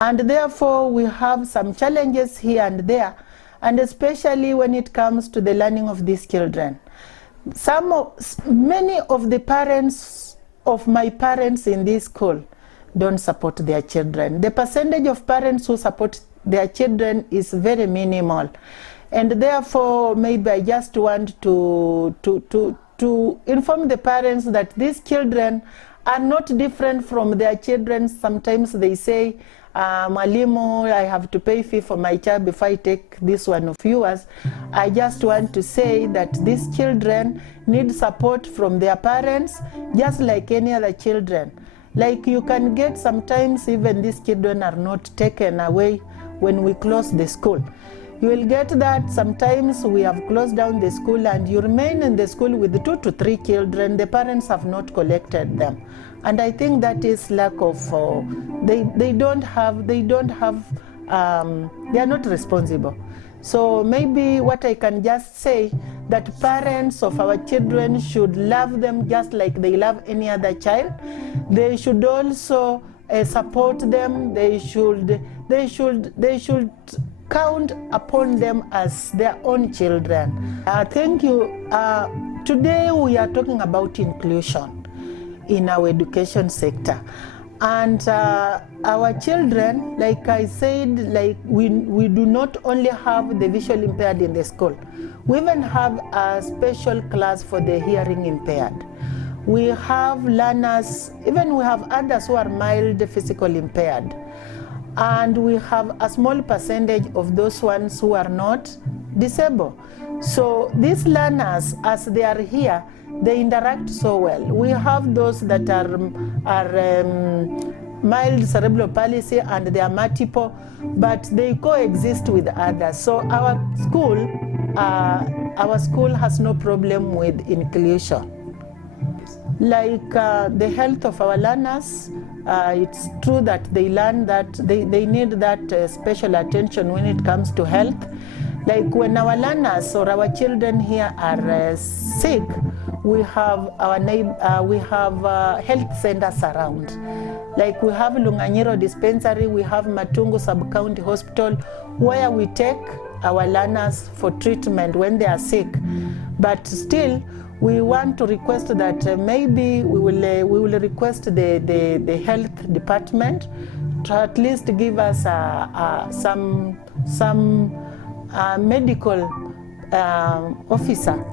And therefore, we have some challenges here and there, and especially when it comes to the learning of these children. Many of the parents of my parents in this school don't support their children. The percentage of parents who support their children is very minimal. And therefore, maybe I just want to inform the parents that these children are not different from their children. Sometimes they say, Mwalimu, I have to pay fee for my child before I take this one of yours. I just want to say that these children need support from their parents, just like any other children. Like you can get, sometimes even these children are not taken away when we close the school. You will get that sometimes we have closed down the school and you remain in the school with 2 to 3 children. The parents have not collected them. And I think that is lack of, they are not responsible. So maybe what I can just say, that parents of our children should love them just like they love any other child. They should also support them. They should count upon them as their own children. Thank you. Today we are talking about inclusion in our education sector. And our children, like I said, like we do not only have the visually impaired in the school. We even have a special class for the hearing impaired. We have learners, even we have others who are mild physically impaired. And we have a small percentage of those ones who are not disabled. So these learners, as they are here, they interact so well. We have those that are mild cerebral palsy and they are multiple, but they coexist with others. So our school has no problem with inclusion. Like the health of our learners, it's true that they learn that they need that special attention when it comes to health. Like when our learners or our children here are sick, we have health centers around. Like we have Lunganyiro Dispensary, we have Matungu Sub-County Hospital, where we take our learners for treatment when they are sick. But still, we want to request that maybe we will request the health department to at least give us some medical officer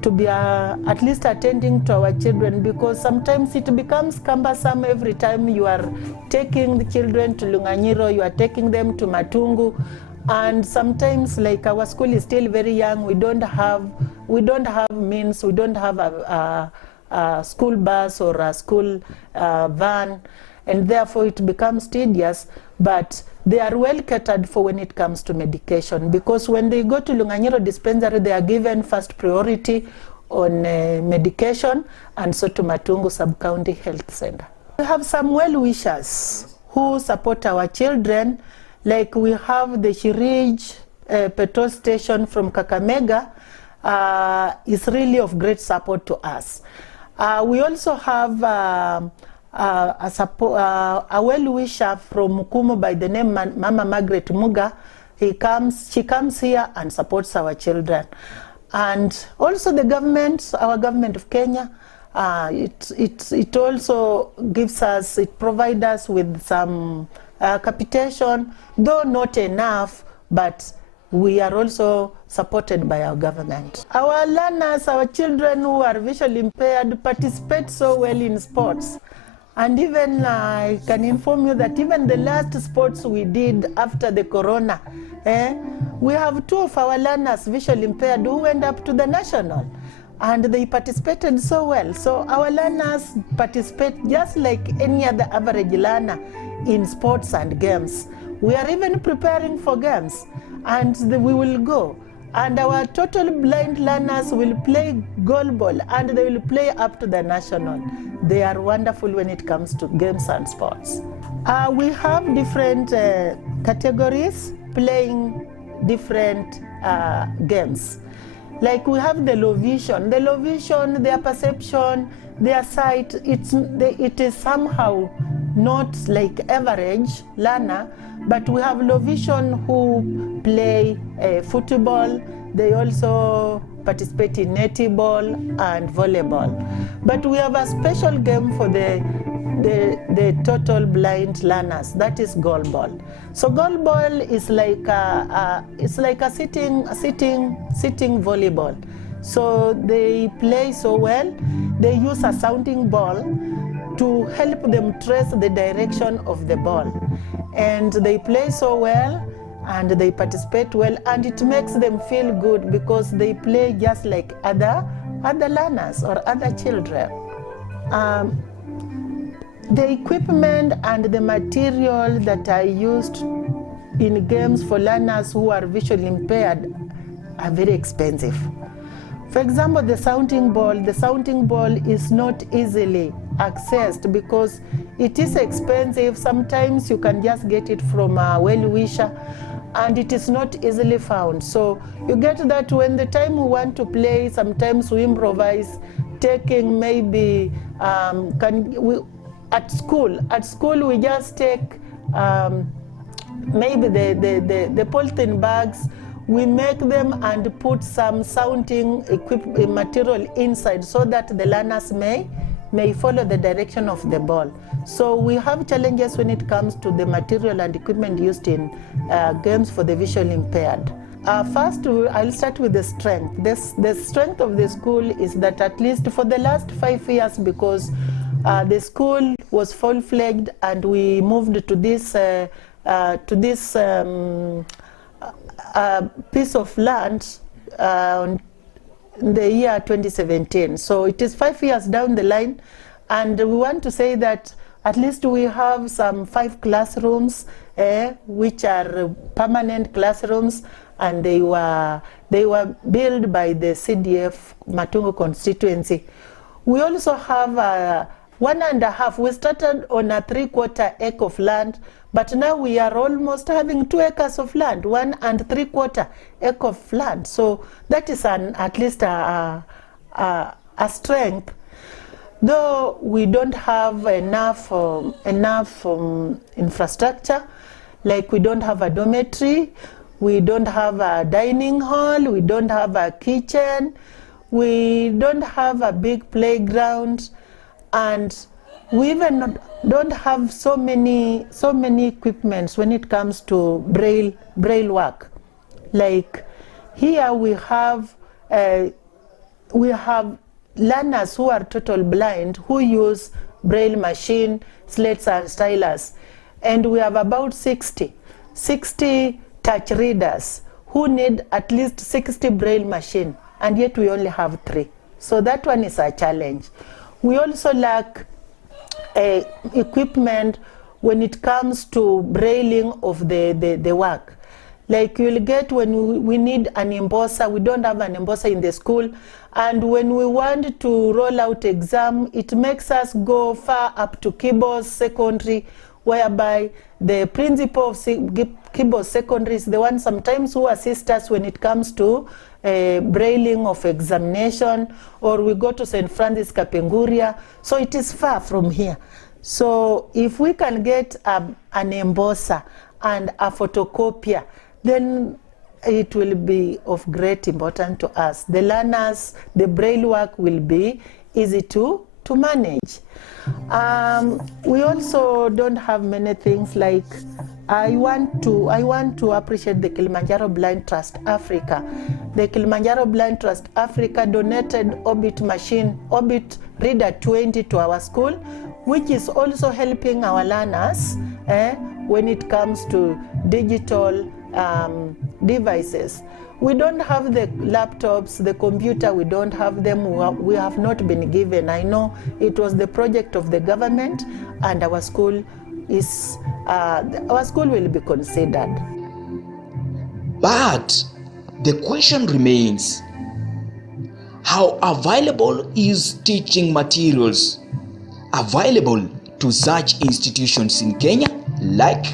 to be at least attending to our children, because sometimes it becomes cumbersome every time you are taking the children to Lunganyiro, you are taking them to Matungu, and sometimes like our school is still very young, we don't have means, we don't have a school bus or a school van, and therefore it becomes tedious. But they are well catered for when it comes to medication, because when they go to Lunganyiro Dispensary, they are given first priority on medication, and so to Matungu Sub-County Health Center. We have some well-wishers who support our children, like we have the Shirij petrol station from Kakamega, is really of great support to us. We also have a well-wisher from Mukumu by the name Mama Margaret Muga. She comes here and supports our children. And also the government, our government of Kenya, it also gives us, it provides us with some capitation, though not enough, but we are also supported by our government. Our learners, our children who are visually impaired participate so well in sports. And even I can inform you that even the last sports we did after the corona, we have 2 of our learners visually impaired who went up to the national, and they participated so well. So our learners participate just like any other average learner in sports and games. We are even preparing for games, and we will go. And our total blind learners will play goalball, and they will play up to the national. They are wonderful when it comes to games and sports. We have different categories playing different games. Like we have the low vision. The low vision, their perception, their sight, it is somehow not like average learner, but we have low vision who play football. They also participate in netball and volleyball. But we have a special game for the total blind learners, that is goalball. So goalball is like a sitting volleyball. So they play so well. They use a sounding ball to help them trace the direction of the ball, and they play so well and they participate well, and it makes them feel good because they play just like other learners or other children. The equipment and the material that are used in games for learners who are visually impaired are very expensive. For example, the sounding ball is not easily accessed because it is expensive. Sometimes you can just get it from a well-wisher, and it is not easily found. So you get that when the time we want to play, sometimes we improvise, taking maybe, at school we just take maybe the polythene bags, we make them and put some sounding material inside so that the learners may follow the direction of the ball. So we have challenges when it comes to the material and equipment used in games for the visually impaired. First, I'll start with the strength. The strength of the school is that at least for the last 5 years, because the school was full-fledged and we moved to this piece of land in the year 2017. So it is 5 years down the line, and we want to say that at least we have some 5 classrooms which are permanent classrooms, and they were built by the CDF Matungu constituency. We also have 1.5. We started on a 3/4 acre of land, but now we are almost having 2 acres of land, 1 3/4 acre of land. So that is at least a strength. Though we don't have enough infrastructure, like we don't have a dormitory, we don't have a dining hall, we don't have a kitchen, we don't have a big playground, and we even don't have so many equipments when it comes to braille work. Like here we have learners who are total blind who use braille machine, slates and stylus, and we have about 60 touch readers who need at least 60 braille machine, and yet we only have 3. So that one is a challenge. We also lack equipment when it comes to brailing of the work. Like you'll get when we need an embosser, we don't have an embosser in the school, and when we want to roll out exam, it makes us go far up to Kibos Secondary, whereby the principal of Kibos Secondary is the one sometimes who assists us when it comes to brailing of examination, or we go to St. Francis Kapenguria, so it is far from here. So if we can get an embosser and a photocopier, then it will be of great importance to us. The learners, the braille work will be easy to manage. We also don't have many things like, I want to appreciate the Kilimanjaro Blind Trust Africa. The Kilimanjaro Blind Trust Africa donated Orbit Reader 20 to our school, which is also helping our learners when it comes to digital devices. We don't have the laptops, the computer, we don't have them, we have not been given. I know it was the project of the government, and our school will be considered. But the question remains, how available is teaching materials available to such institutions in Kenya, like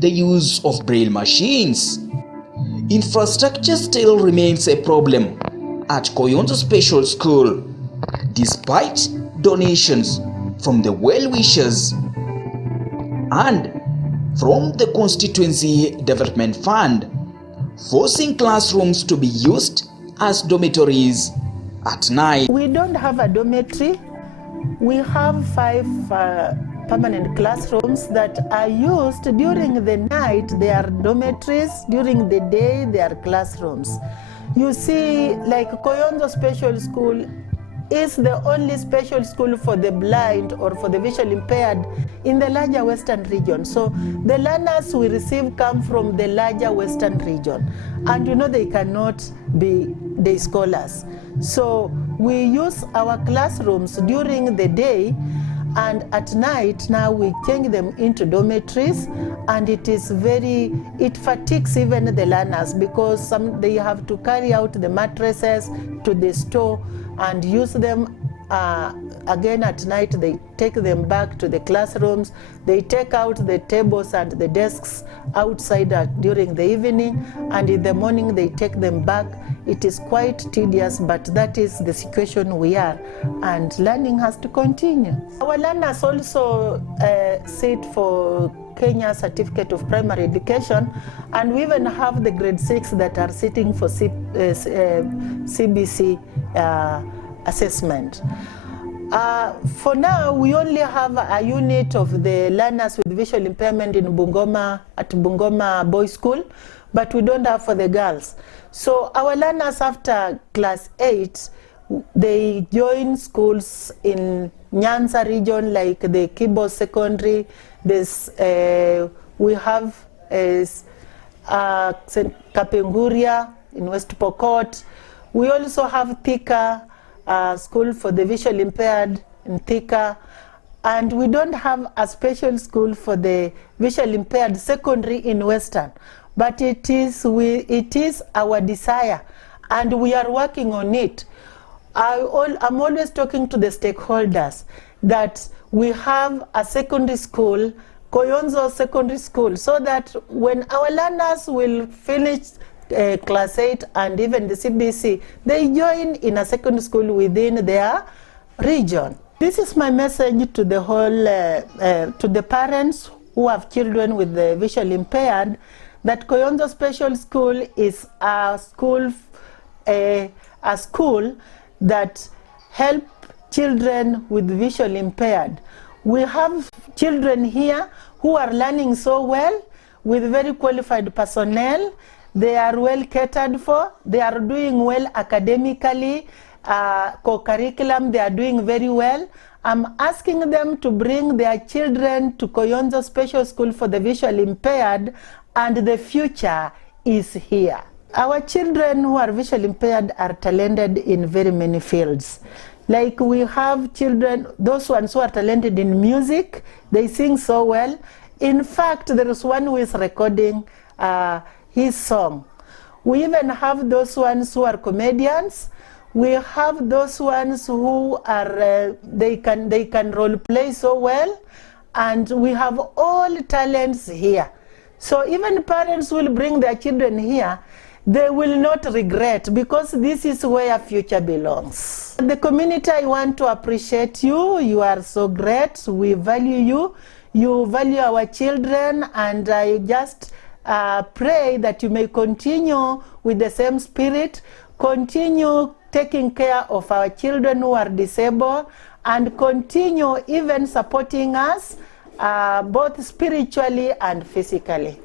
the use of braille machines? Infrastructure still remains a problem at Koyonzo Special School, despite donations from the well-wishers. and from the Constituency Development Fund, forcing classrooms to be used as dormitories at night. We don't have a dormitory. We have 5 permanent classrooms that are used during the night. They are dormitories. During the day, they are classrooms. You see, like Koyonzo Special School is the only special school for the blind or for the visually impaired in the larger Western region. So the learners we receive come from the larger Western region. And you know they cannot be day scholars. So we use our classrooms during the day, and at night now we change them into dormitories, and it fatigues even the learners, because they have to carry out the mattresses to the store and use them again at night. They take them back to the classrooms. They take out the tables and the desks outside during the evening, and in the morning they take them back. It is quite tedious, but that is the situation we are, and learning has to continue. Our learners also sit for Kenya Certificate of Primary Education, and we even have the grade 6 that are sitting for CBC assessment. For now, we only have a unit of the learners with visual impairment in Bungoma, at Bungoma Boys School, but we don't have for the girls. So our learners after class 8, they join schools in Nyanza region, like the Kibo Secondary. We have Kapenguria in West Pokot. We also have Thika School for the visually impaired in Thika. And we don't have a special school for the visually impaired secondary in Western. But it is our desire, and we are working on it. I'm always talking to the stakeholders that we have a secondary school, Koyonzo Secondary School, so that when our learners will finish class 8 and even the CBC, they join in a secondary school within their region. This is my message to the whole, to the parents who have children with the visually impaired, that Koyonzo Special School is a school that help children with visually impaired. We have children here who are learning so well with very qualified personnel. They are well catered for. They are doing well academically. Co-curriculum, they are doing very well. I'm asking them to bring their children to Koyonzo Special School for the visually impaired, and the future is here. Our children who are visually impaired are talented in very many fields. Like we have children, those ones who are talented in music, they sing so well. In fact, there is one who is recording his song. We even have those ones who are comedians. We have those ones who are, they can role play so well. And we have all talents here. So even parents will bring their children here, they will not regret, because this is where future belongs. The community, I want to appreciate you. You are so great. We value you. You value our children, and I just pray that you may continue with the same spirit, continue taking care of our children who are disabled, and continue even supporting us both spiritually and physically.